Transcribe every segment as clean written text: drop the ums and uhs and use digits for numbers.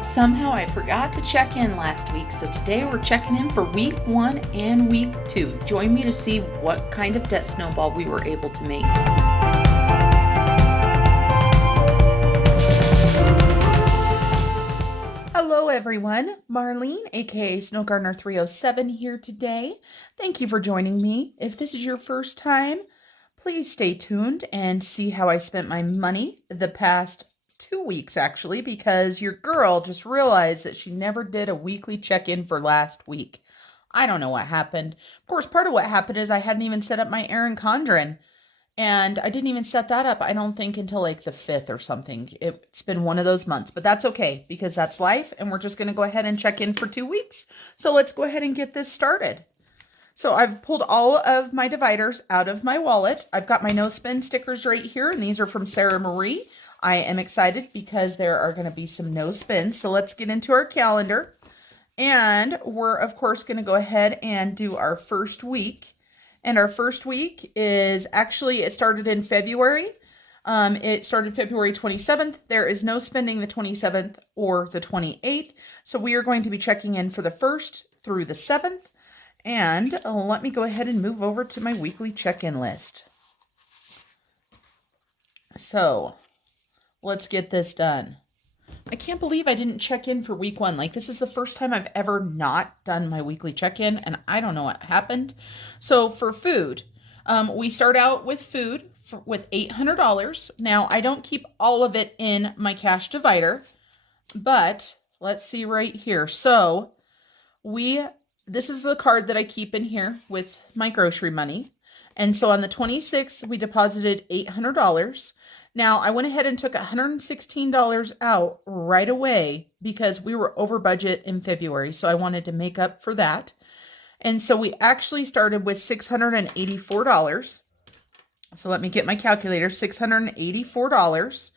Somehow I forgot to check in last week, so today we're checking in for week 1 and week 2. Join me to see what kind of debt snowball we were able to make. Hello everyone, Marlene, aka Snow Gardener 307 here today. Thank you for joining me. If this is your first time, please stay tuned and see how I spent my money the past 2 weeks actually, because your girl just realized that she never did a weekly check-in for last week. I don't know what happened. Of course, part of what happened is I hadn't even set up my Erin Condren. And I didn't even set that up, I don't think, until like the 5th or something. It's been one of those months, but that's okay because that's life. And we're just going to go ahead and check in for 2 weeks. So let's go ahead and get this started. So I've pulled all of my dividers out of my wallet. I've got my no spin stickers right here, and these are from Sarah Marie. I am excited because there are going to be some no spins. So let's get into our calendar. And we're, of course, going to go ahead and do our first week. And our first week is actually, it started in February. It started February 27th. There is no spending the 27th or the 28th. So we are going to be checking in for the 1st through the 7th. And let me go ahead and move over to my weekly check-in list. So let's get this done. I can't believe I didn't check in for week 1. Like, this is the first time I've ever not done my weekly check-in, and I don't know what happened. So for food, we start out with food with $800. Now, I don't keep all of it in my cash divider, but let's see right here. So this is the card that I keep in here with my grocery money. And so on the 26th, we deposited $800. Now, I went ahead and took $116 out right away because we were over budget in February. So I wanted to make up for that. And so we actually started with $684. So let me get my calculator, $684.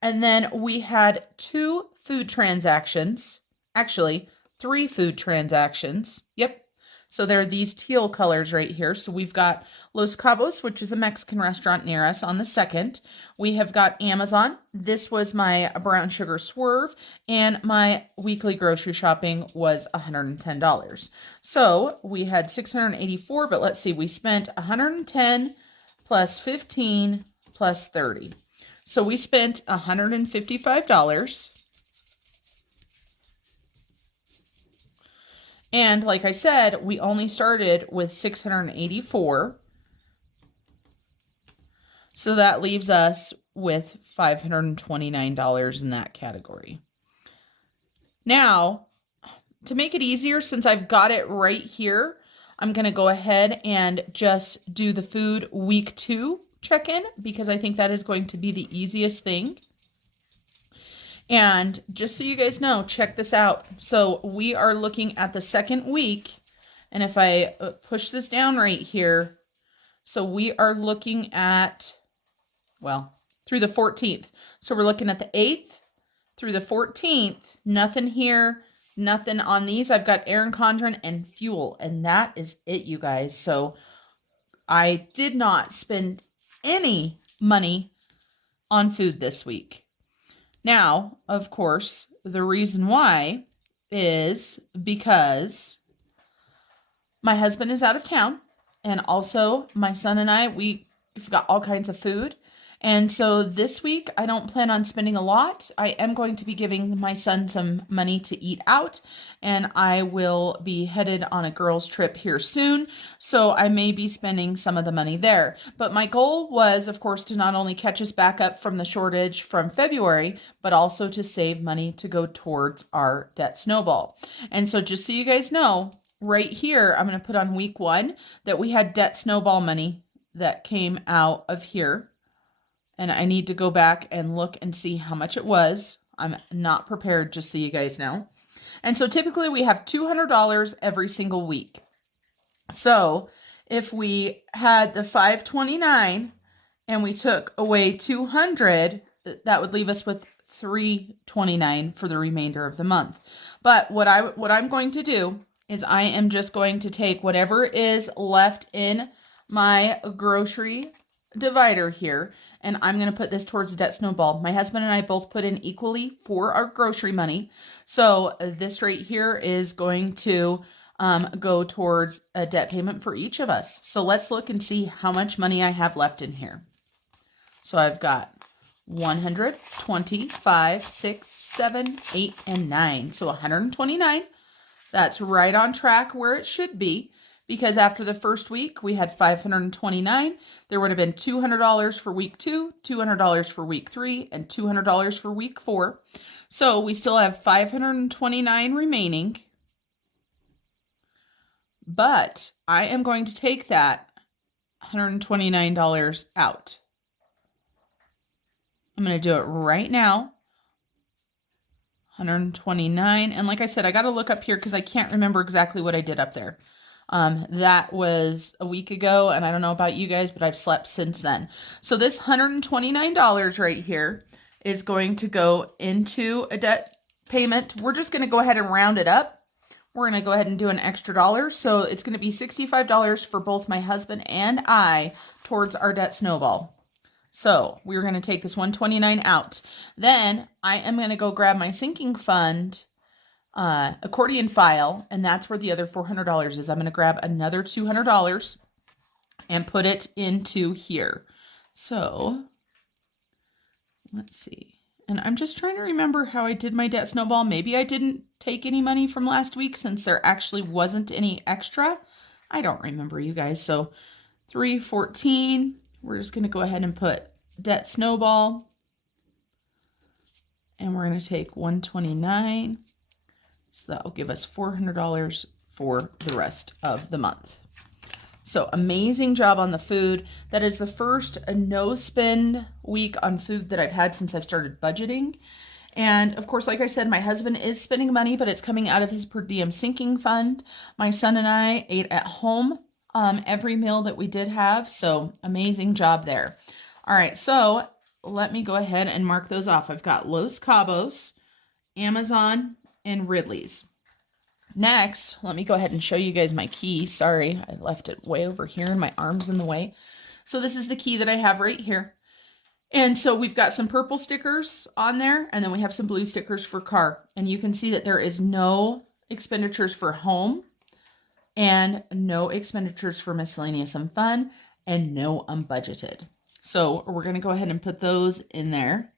And then we had 2 food transactions, actually 3 food transactions. Yep. So there are these teal colors right here. So we've got Los Cabos, which is a Mexican restaurant near us, on the 2nd. We have got Amazon. This was my brown sugar swerve, and my weekly grocery shopping was $110. So we had 684, but let's see, we spent 110 plus 15 plus 30. So we spent $155. And like I said, we only started with 684. So that leaves us with $529 in that category. Now, to make it easier, since I've got it right here, I'm going to go ahead and just do the food week 2 check-in because I think that is going to be the easiest thing. And just so you guys know, check this out. So we are looking at the 2nd week. And if I push this down right here, so we are looking at, well, through the 14th. So we're looking at the 8th through the 14th. Nothing here, nothing on these. I've got Erin Condren and fuel, and that is it, you guys. So I did not spend any money on food this week. Now, of course, the reason why is because my husband is out of town, and also my son and I, we've got all kinds of food. And so this week, I don't plan on spending a lot. I am going to be giving my son some money to eat out, and I will be headed on a girls' trip here soon. So I may be spending some of the money there. But my goal was, of course, to not only catch us back up from the shortage from February, but also to save money to go towards our debt snowball. And so just so you guys know, right here, I'm going to put on week 1 that we had debt snowball money that came out of here. And I need to go back and look and see how much it was. I'm not prepared, just so you guys know. And so typically we have $200 every single week. So if we had the 529 and we took away 200, that would leave us with 329 for the remainder of the month. But what I'm going to do is I am just going to take whatever is left in my grocery divider here, and I'm going to put this towards debt snowball. My husband and I both put in equally for our grocery money. So this right here is going to go towards a debt payment for each of us. So let's look and see how much money I have left in here. So I've got 100, 20, 5, 6, 7, 8, and 9. So 129. That's right on track where it should be, because after the first week we had 529. There would have been $200 for week 2, $200 for week 3, and $200 for week 4. So we still have 529 remaining. But I am going to take that $129 out. I'm going to do it right now. 129. And like I said, I got to look up here because I can't remember exactly what I did up there. That was a week ago, and I don't know about you guys, but I've slept since then. So this $129 right here is going to go into a debt payment. We're just going to go ahead and round it up. We're going to go ahead and do an extra dollar. So it's going to be $65 for both my husband and I towards our debt snowball. So we're going to take this 129 out. Then I am going to go grab my sinking fund accordion file, and that's where the other $400 is. I'm going to grab another $200 and put it into here. So let's see. And I'm just trying to remember how I did my debt snowball. Maybe I didn't take any money from last week since there actually wasn't any extra. I don't remember, you guys. So 314. We're just going to go ahead and put debt snowball. And we're going to take 129. So that will give us $400 for the rest of the month. So amazing job on the food. That is the first no spend week on food that I've had since I've started budgeting. And of course, like I said, my husband is spending money, but it's coming out of his per diem sinking fund. My son and I ate at home every meal that we did have. So amazing job there. All right, so let me go ahead and mark those off. I've got Los Cabos, Amazon, and Ridley's. Next, let me go ahead and show you guys my key. Sorry, I left it way over here and my arm's in the way. So this is the key that I have right here. And so we've got some purple stickers on there, and then we have some blue stickers for car. And you can see that there is no expenditures for home, and no expenditures for miscellaneous and fun, and no unbudgeted. So we're going to go ahead and put those in there.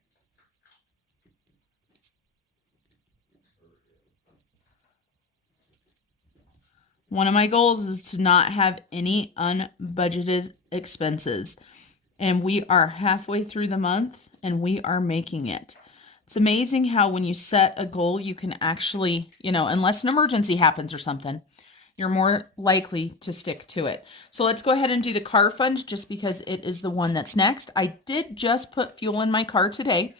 One of my goals is to not have any unbudgeted expenses. And we are halfway through the month, and we are making it. It's amazing how when you set a goal, you can actually, unless an emergency happens or something, you're more likely to stick to it. So let's go ahead and do the car fund just because it is the one that's next. I did just put fuel in my car today,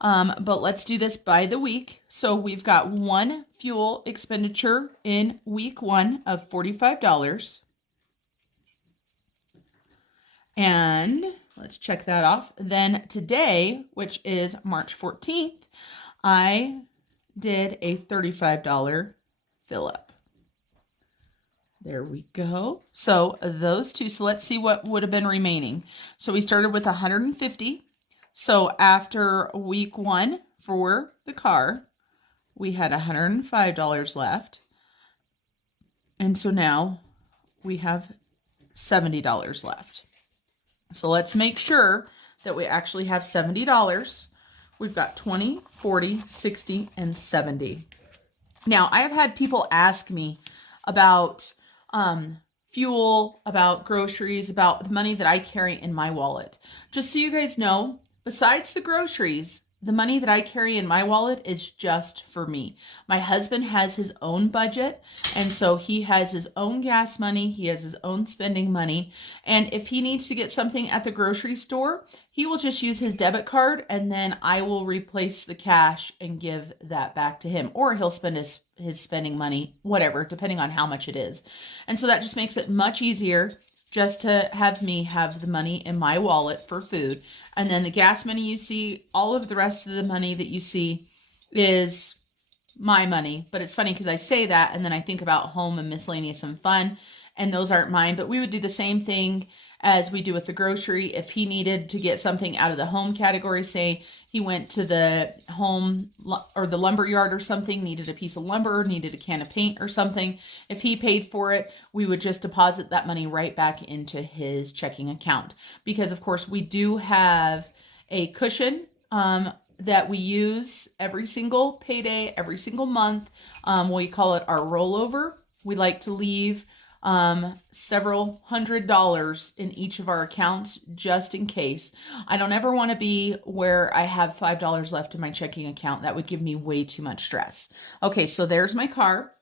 but let's do this by the week. So we've got one fuel expenditure in week 1 of $45. And let's check that off. Then today, which is March 14th, I did a $35 fill up. There we go. So those two. So let's see what would have been remaining. So we started with 150. So after week 1 for the car, we had $105 left. And so now we have $70 left. So let's make sure that we actually have $70. We've got 20, 40, 60, and 70. Now, I have had people ask me about fuel, about groceries, about the money that I carry in my wallet. Just so you guys know, besides the groceries, the money that I carry in my wallet is just for me. My husband has his own budget, and so he has his own gas money, he has his own spending money, and if he needs to get something at the grocery store, he will just use his debit card, and then I will replace the cash and give that back to him, or he'll spend his spending money, whatever, depending on how much it is. And so that just makes it much easier just to have me have the money in my wallet for food. And then the gas money you see, all of the rest of the money that you see is my money. But it's funny because I say that and then I think about home and miscellaneous and fun, and those aren't mine. But we would do the same thing as we do with the grocery. If he needed to get something out of the home category, say he went to the home or the lumber yard or something, needed a piece of lumber, needed a can of paint or something, if he paid for it, we would just deposit that money right back into his checking account. Because of course we do have a cushion that we use every single payday, every single month. We call it our rollover. We like to leave several $100s in each of our accounts just in case. I don't ever want to be where I have $5 left in my checking account. That would give me way too much stress. Okay, so there's my car.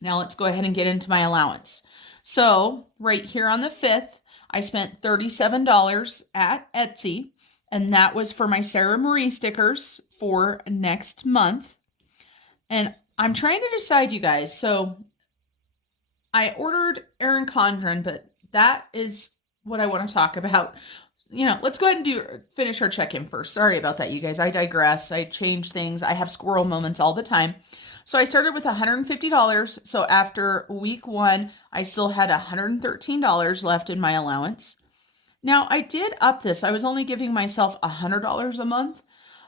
Now let's go ahead and get into my allowance. So right here on the 5th, I spent $37 at Etsy, and that was for my Sarah Marie stickers for next month. And I'm trying to decide, you guys. So I ordered Erin Condren, but that is what I want to talk about. Let's go ahead and finish our check-in first. Sorry about that, you guys. I digress. I change things. I have squirrel moments all the time. So I started with $150. So after week 1, I still had $113 left in my allowance. Now, I did up this. I was only giving myself $100 a month,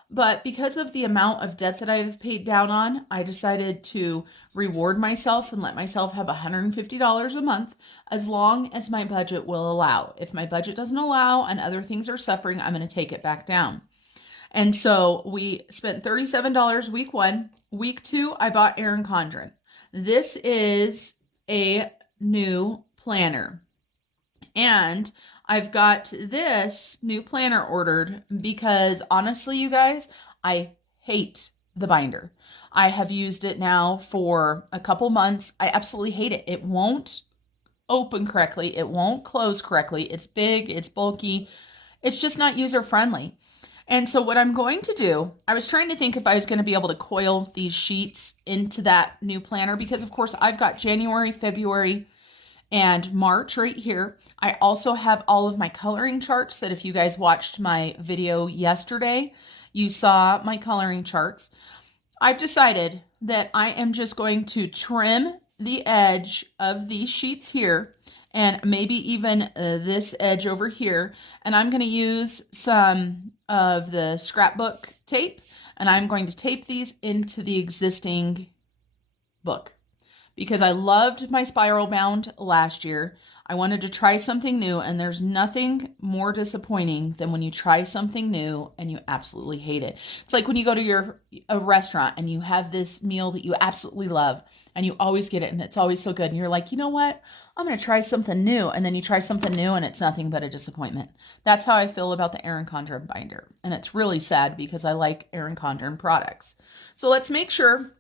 but because of the amount of debt that I've paid down on, I decided to reward myself and let myself have $150 a month as long as my budget will allow. If my budget doesn't allow and other things are suffering, I'm going to take it back down. And so we spent $37 week 1. Week 2, I bought Erin Condren. This is a new planner. And I've got this new planner ordered because honestly, you guys, I hate the binder. I have used it now for a couple months. I absolutely hate it. It won't open correctly. It won't close correctly. It's big, it's bulky. It's just not user friendly. And so what I'm going to do, I was trying to think if I was going to be able to coil these sheets into that new planner because of course I've got January, February, and March right here. I also have all of my coloring charts that if you guys watched my video yesterday, you saw my coloring charts. I've decided that I am just going to trim the edge of these sheets here and maybe even this edge over here. And I'm going to use some of the scrapbook tape and I'm going to tape these into the existing book. Because I loved my spiral bound last year. I wanted to try something new, and there's nothing more disappointing than when you try something new and you absolutely hate it. It's like when you go to a restaurant and you have this meal that you absolutely love and you always get it and it's always so good and you're like, you know what? I'm going to try something new. And then you try something new and it's nothing but a disappointment. That's how I feel about the Erin Condren binder. And it's really sad because I like Erin Condren products. So let's make sure.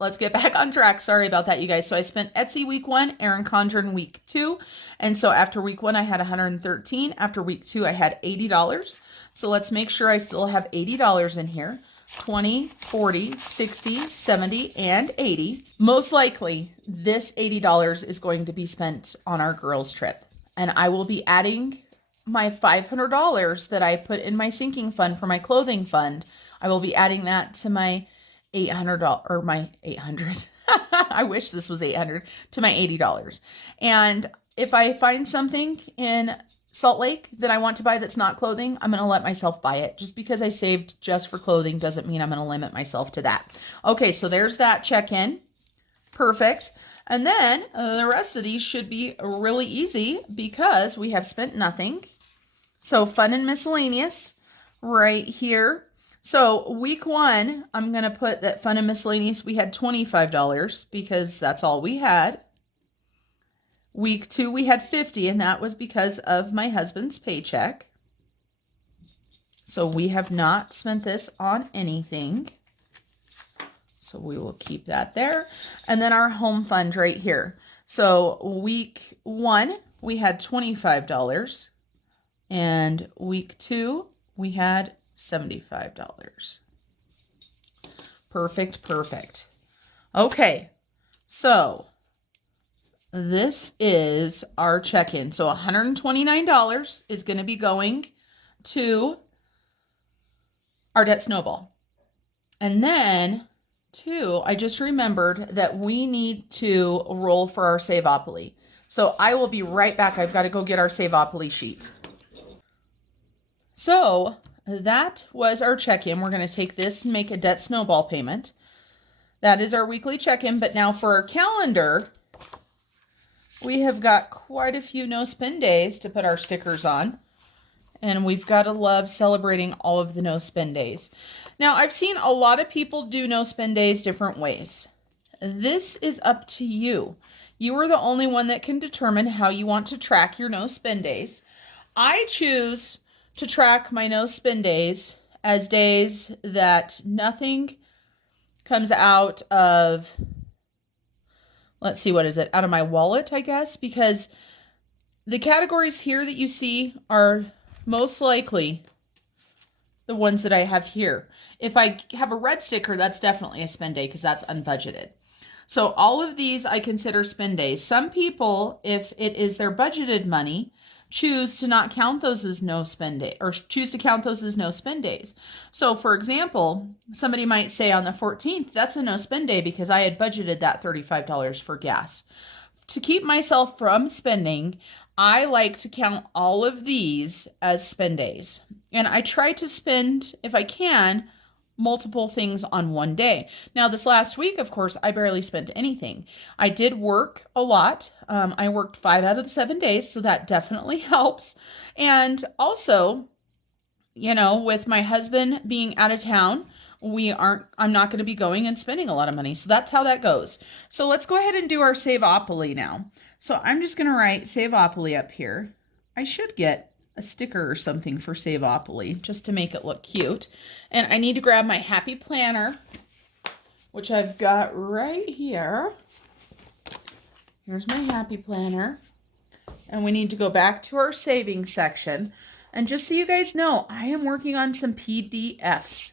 Let's get back on track. Sorry about that, you guys. So I spent Etsy week 1, Erin Condren week 2. And so after week 1, I had $113. After week 2, I had $80. So let's make sure I still have $80 in here. 20, 40, 60, 70, and 80. Most likely, this $80 is going to be spent on our girls' trip. And I will be adding my $500 that I put in my sinking fund for my clothing fund. I will be adding that to my $800 or my 800. I wish this was 800 to my $80. And if I find something in Salt Lake that I want to buy that's not clothing, I'm going to let myself buy it. Just because I saved just for clothing doesn't mean I'm going to limit myself to that. Okay, so there's that check-in. Perfect. And then the rest of these should be really easy because we have spent nothing. So fun and miscellaneous right here. So week 1, I'm going to put that fun and miscellaneous. We had $25 because that's all we had. Week 2, we had $50, and that was because of my husband's paycheck. So we have not spent this on anything. So we will keep that there. And then our home fund right here. So week 1, we had $25. And week 2, we had $75. Perfect, perfect. Okay, so this is our check-in. So $129 is going to be going to our debt snowball. And then, I just remembered that we need to roll for our Saveopoly. So I will be right back. I've got to go get our Savopoly sheet. So that was our check-in. We're going to take this and make a debt snowball payment. That is our weekly check-in. But now for our calendar, we have got quite a few no spend days to put our stickers on. And we've got to love celebrating all of the no spend days. Now, I've seen a lot of people do no spend days different ways. This is up to you. You are the only one that can determine how you want to track your no spend days. I choose to track my no spend days as days that nothing comes out of, let's see, what is it? Out of my wallet, I guess, because the categories here that you see are most likely the ones that I have here. If I have a red sticker, that's definitely a spend day because that's unbudgeted. So all of these I consider spend days. Some people, if it is their budgeted money, choose to not count those as no spend day, or choose to count those as no spend days. So for example, somebody might say on the 14th, that's a no spend day because I had budgeted that $35 for gas. To keep myself from spending, I like to count all of these as spend days. And I try to spend, if I can, multiple things on one day. Now, this last week, of course, I barely spent anything. I did work a lot. I worked 5 out of the 7 days, so that definitely helps. And also, you know, with my husband being out of town, I'm not going to be going and spending a lot of money. So that's how that goes. So let's go ahead and do our Savopoly now. So I'm just going to write Savopoly up here. I should get a sticker or something for Savopoly just to make it look cute. And I need to grab my Happy Planner, which I've got right here. Here's my Happy Planner. And we need to go back to our savings section. And just so you guys know, I am working on some PDFs.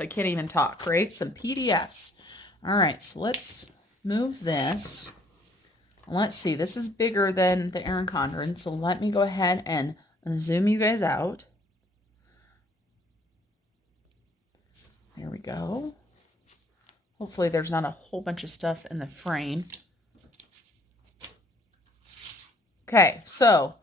I can't even talk, right? Some PDFs. All right, so let's move this. Let's see, this is bigger than the Erin Condren, so let me go ahead and zoom you guys out. There we go. Hopefully there's not a whole bunch of stuff in the frame. Okay, so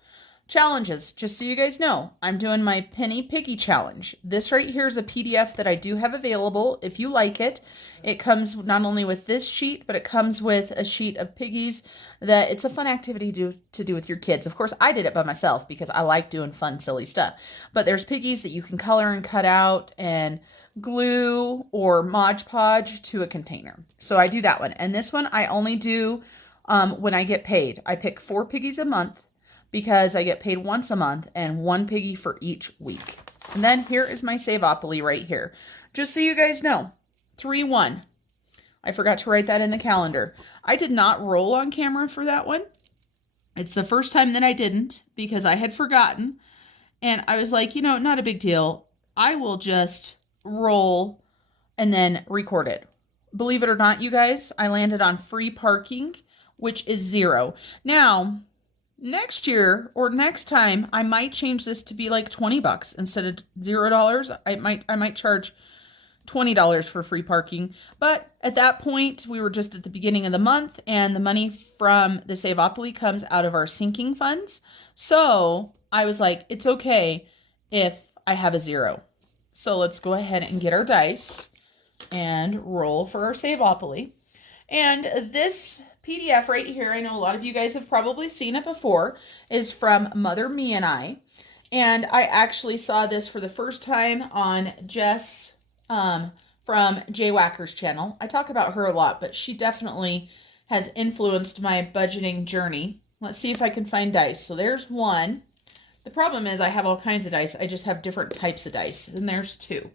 challenges, just so you guys know, I'm doing my Penny Piggy Challenge. This right here is a PDF that I do have available if you like it. It comes not only with this sheet, but it comes with a sheet of piggies that it's a fun activity to do with your kids. Of course, I did it by myself because I like doing fun, silly stuff. But there's piggies that you can color and cut out and glue or Mod Podge to a container. So I do that one. And this one I only do when I get paid. I pick 4 piggies a month, because I get paid once a month and 1 piggy for each week. And then here is my Savopoly right here. Just so you guys know, 3-1. I forgot to write that in the calendar. I did not roll on camera for that one. It's the first time that I didn't because I had forgotten. And I was like, you know, not a big deal. I will just roll and then record it. Believe it or not, you guys, I landed on free parking, which is 0. Now, next year or next time, I might change this to be like $20 instead of $0. I might charge $20 for free parking. But at that point, we were just at the beginning of the month, and the money from the Savopoly comes out of our sinking funds. So I was like, it's okay if I have a 0. So let's go ahead and get our dice and roll for our Savopoly. And this PDF right here, I know a lot of you guys have probably seen it before, is from Mother Me and I. And I actually saw this for the first time on Jess from Jay Wacker's channel. I talk about her a lot, but she definitely has influenced my budgeting journey. Let's see if I can find dice. So there's 1. The problem is I have all kinds of dice. I just have different types of dice. And there's 2.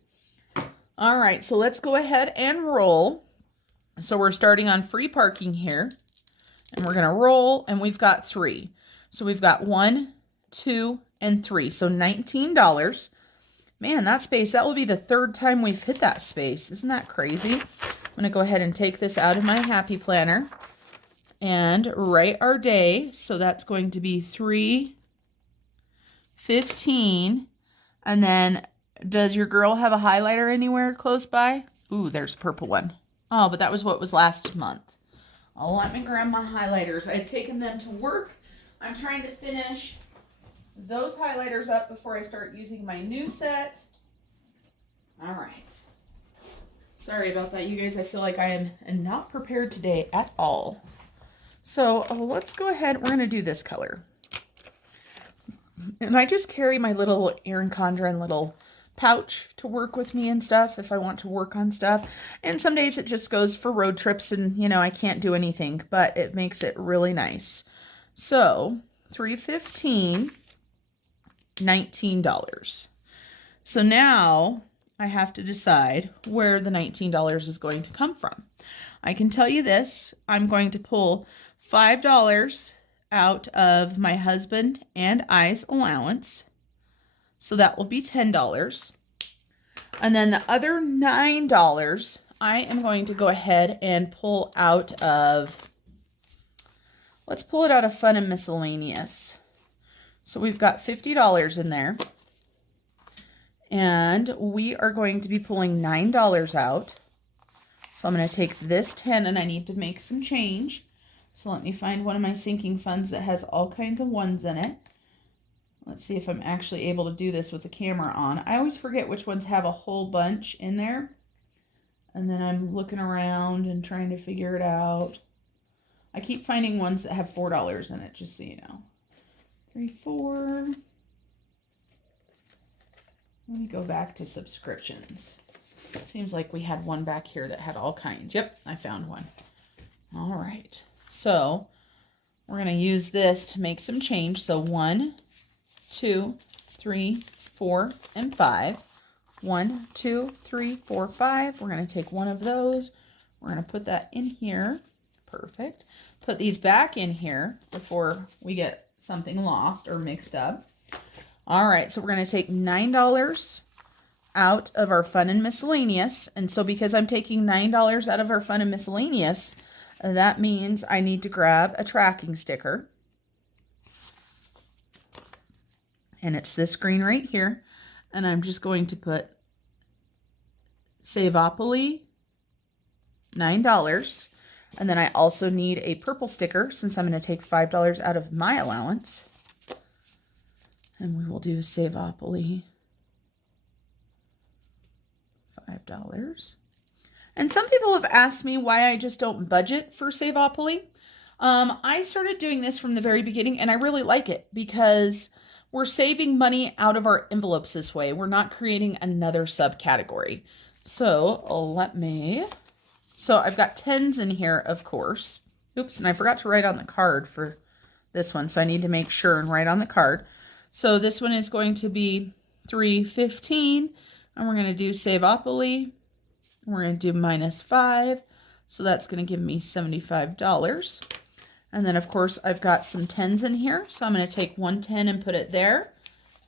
All right, so let's go ahead and roll. So we're starting on free parking here, and we're going to roll, and we've got 3. So we've got 1, 2, and 3. So $19. Man, that space, that will be the 3rd time we've hit that space. Isn't that crazy? I'm going to go ahead and take this out of my Happy Planner and write our day. So that's going to be 3/15. And then, does your girl have a highlighter anywhere close by? Ooh, there's a purple one. Oh, but that was what was last month. I'll let me grab my highlighters. I've taken them to work. I'm trying to finish those highlighters up before I start using my new set. All right. Sorry about that, you guys. I feel like I am not prepared today at all. So let's go ahead. We're going to do this color. And I just carry my little Erin Condren little pouch to work with me and stuff if I want to work on stuff. And some days it just goes for road trips and, you know, I can't do anything, but it makes it really nice. So $3.15, $19. So now I have to decide where the $19 is going to come from. I can tell you this, I'm going to pull $5 out of my husband and I's allowance. So that will be $10. And then the other $9, I am going to go ahead and pull out of, let's pull it out of fun and miscellaneous. So we've got $50 in there. And we are going to be pulling $9 out. So I'm going to take this 10 and I need to make some change. So let me find one of my sinking funds that has all kinds of ones in it. Let's see if I'm actually able to do this with the camera on. I always forget which ones have a whole bunch in there. And then I'm looking around and trying to figure it out. I keep finding ones that have $4 in it, just so you know. 3, 4. Let me go back to subscriptions. It seems like we had one back here that had all kinds. Yep, I found one. All right. So we're going to use this to make some change. So 1, 2, 3, 4, and 5. 1, 2, 3, 4, 5. We're going to take one of those. We're going to put that in here. Perfect. Put these back in here before we get something lost or mixed up. All right, so we're going to take $9 out of our fun and miscellaneous. And so because I'm taking $9 out of our fun and miscellaneous, that means I need to grab a tracking sticker. And it's this green right here. And I'm just going to put Savopoly, $9. And then I also need a purple sticker since I'm going to take $5 out of my allowance. And we will do Savopoly, $5. And some people have asked me why I just don't budget for Savopoly. I started doing this from the very beginning and I really like it because we're saving money out of our envelopes this way. We're not creating another subcategory. So so I've got 10s in here, of course. Oops, and I forgot to write on the card for this one. So I need to make sure and write on the card. So this one is going to be $3.15, and we're going to do Savopoly. We're going to do -5, so that's going to give me $75. And then, of course, I've got some 10s in here, so I'm going to take one 10 and put it there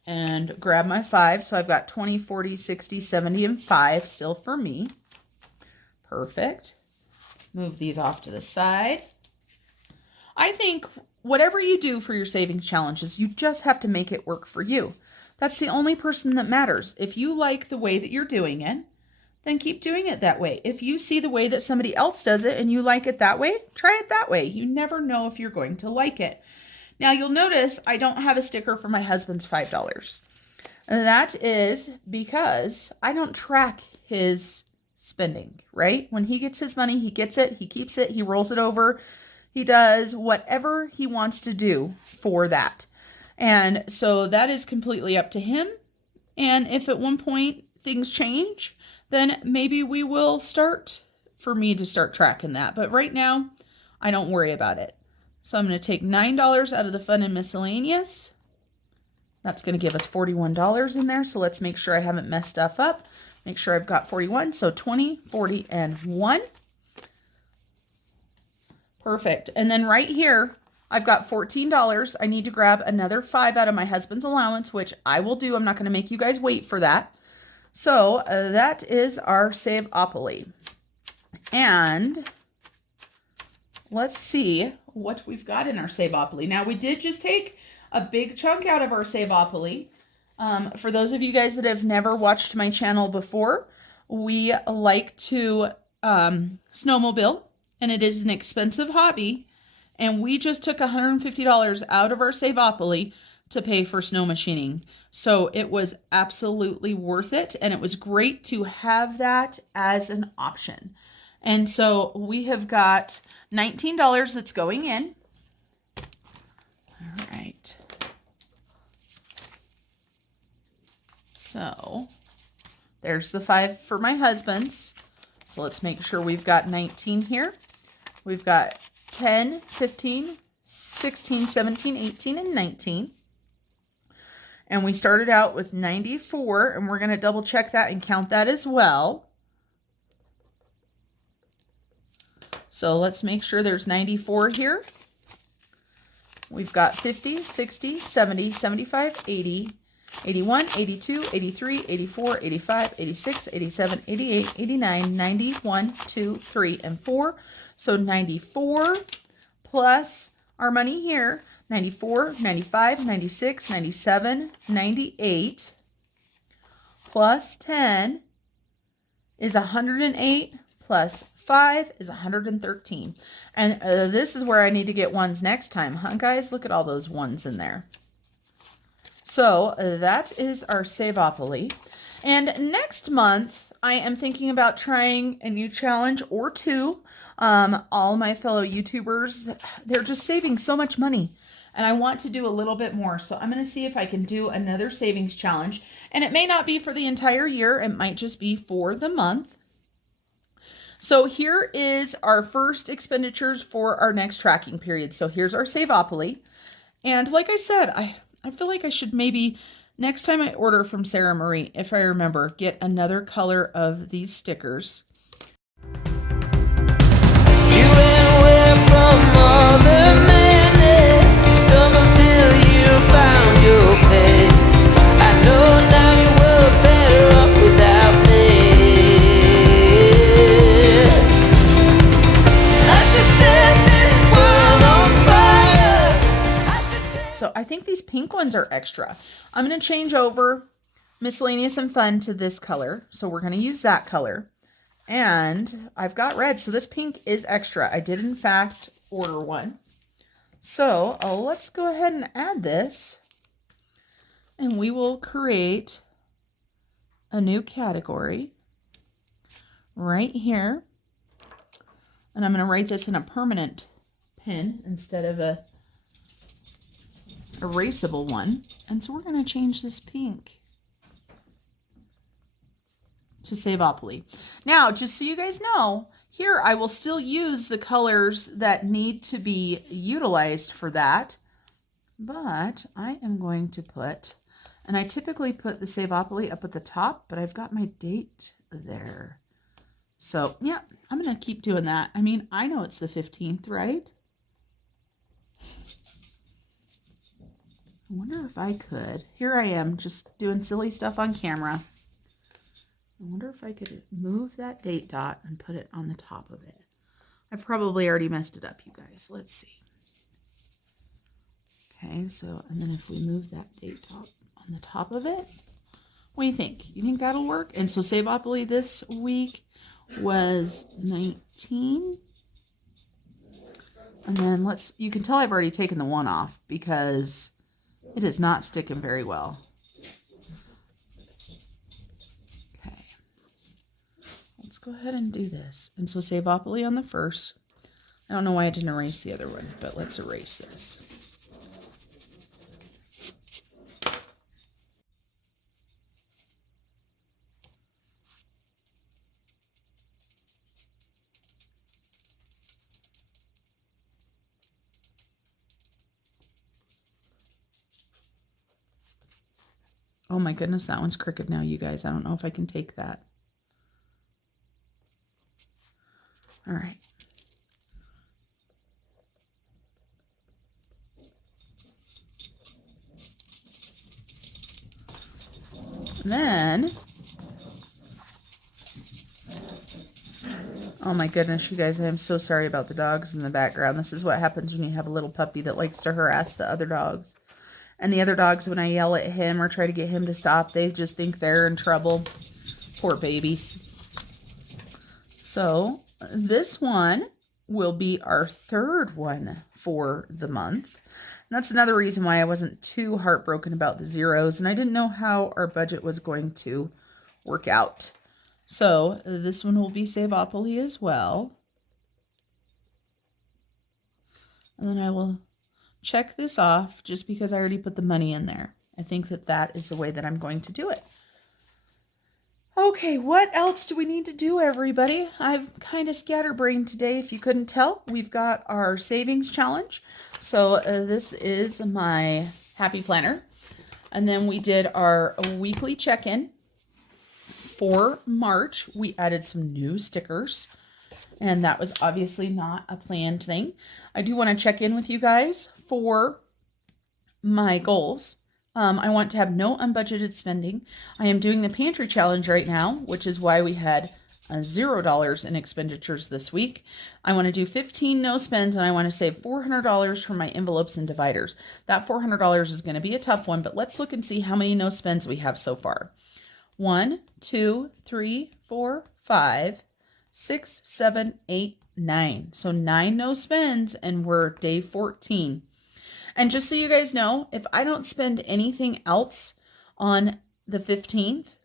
and grab my 5. So I've got 20, 40, 60, 70, and 5 still for me. Perfect. Move these off to the side. I think whatever you do for your savings challenges, you just have to make it work for you. That's the only person that matters. If you like the way that you're doing it, then keep doing it that way. If you see the way that somebody else does it and you like it that way, try it that way. You never know if you're going to like it. Now you'll notice I don't have a sticker for my husband's $5. And that is because I don't track his spending, right? When he gets his money, he gets it, he keeps it, he rolls it over. He does whatever he wants to do for that. And so that is completely up to him. And if at one point things change, then maybe we will start tracking that. But right now, I don't worry about it. So I'm going to take $9 out of the fun and miscellaneous. That's going to give us $41 in there. So let's make sure I haven't messed stuff up. Make sure I've got 41. So 20, 40, and 1. Perfect. And then right here, I've got $14. I need to grab another 5 out of my husband's allowance, which I will do. I'm not going to make you guys wait for that. So that is our Savopoly. And let's see what we've got in our Savopoly. Now, we did just take a big chunk out of our Savopoly. For those of you guys that have never watched my channel before, we like to snowmobile. and it is an expensive hobby. And we just took $150 out of our Saveopoly to pay for snow machining. So it was absolutely worth it. And it was great to have that as an option. And so we have got $19 that's going in. All right. So there's the 5 for my husband's. So let's make sure we've got 19 here. We've got 10, 15, 16, 17, 18, and 19. And we started out with 94, and we're going to double check that and count that as well. So let's make sure there's 94 here. We've got 50, 60, 70, 75, 80, 81, 82, 83, 84, 85, 86, 87, 88, 89, 90, 1, 2, 3, and 4. So 94 plus our money here, 94, 95, 96, 97, 98 plus 10 is 108 plus 5 is 113. And this is where I need to get ones next time, huh, guys? Look at all those ones in there. So that is our Saveopoly. And next month, I am thinking about trying a new challenge or two. All my fellow YouTubers, they're just saving so much money. And I want to do a little bit more. So I'm going to see if I can do another savings challenge. And it may not be for the entire year. It might just be for the month. So here is our first expenditures for our next tracking period. So here's our Saveopoly. And like I said, I feel like I should maybe, next time I order from Sarah Marie, if I remember, get another color of these stickers. You ran away from all the madness. You stumbled till you found your path. I know now you were better off without me. I should set this world on fire. So I think these pink ones are extra. I'm going to change over Miscellaneous and Fun to this color. So we're going to use that color. And I've got red, so this pink is extra. I did, in fact, order one. So let's go ahead and add this. And we will create a new category right here. And I'm going to write this in a permanent pen instead of a erasable one. And so we're going to change this pink to Saveopoly. Now, just so you guys know, here I will still use the colors that need to be utilized for that, but I am going to put, and I typically put the Saveopoly up at the top, but I've got my date there. So yeah, I'm going to keep doing that. I mean, I know it's the 15th, right? I wonder if I could. Here I am just doing silly stuff on camera. I wonder if I could move that date dot and put it on the top of it. I've probably already messed it up, you guys. Let's see. Okay, so, and then if we move that date dot on the top of it, what do you think? You think that'll work? And so Saveopoly this week was 19. And then you can tell I've already taken the 1 off because it is not sticking very well. Go ahead and do this. And so Saveopoly on the first. I don't know why I didn't erase the other one, but let's erase this. Oh my goodness, that one's crooked now, you guys. I don't know if I can take that. All right. Then, oh my goodness, you guys, I am so sorry about the dogs in the background. This is what happens when you have a little puppy that likes to harass the other dogs. And the other dogs, when I yell at him or try to get him to stop, they just think they're in trouble. Poor babies. So this one will be our third one for the month. And that's another reason why I wasn't too heartbroken about the zeros, and I didn't know how our budget was going to work out. So this one will be Savopoly as well. And then I will check this off just because I already put the money in there. I think that that is the way that I'm going to do it. Okay, what else do we need to do, everybody? I've kind of scatterbrained today. If you couldn't tell, we've got our savings challenge. So this is my happy planner. And then we did our weekly check-in for March. We added some new stickers, and that was obviously not a planned thing. I do want to check in with you guys for my goals. I want to have no unbudgeted spending. I am doing the pantry challenge right now, which is why we had $0 in expenditures this week. I want to do 15 no spends, and I want to save $400 from my envelopes and dividers. That $400 is going to be a tough one, but let's look and see how many no spends we have so far. 1, 2, 3, 4, 5, 6, 7, 8, 9. So 9 no spends, and we're day 14. And just so you guys know, if I don't spend anything else on the 15th,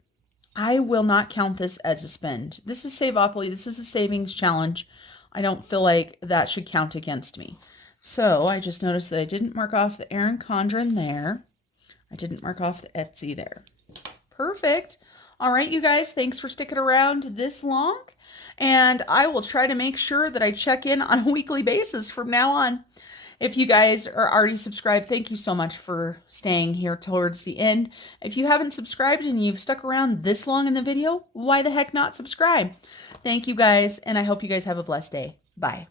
I will not count this as a spend. This is Savopoly. This is a savings challenge. I don't feel like that should count against me. So I just noticed that I didn't mark off the Erin Condren there. I didn't mark off the Etsy there. Perfect. All right, you guys, thanks for sticking around this long. And I will try to make sure that I check in on a weekly basis from now on. If you guys are already subscribed, thank you so much for staying here towards the end. If you haven't subscribed and you've stuck around this long in the video, why the heck not subscribe? Thank you guys, and I hope you guys have a blessed day. Bye.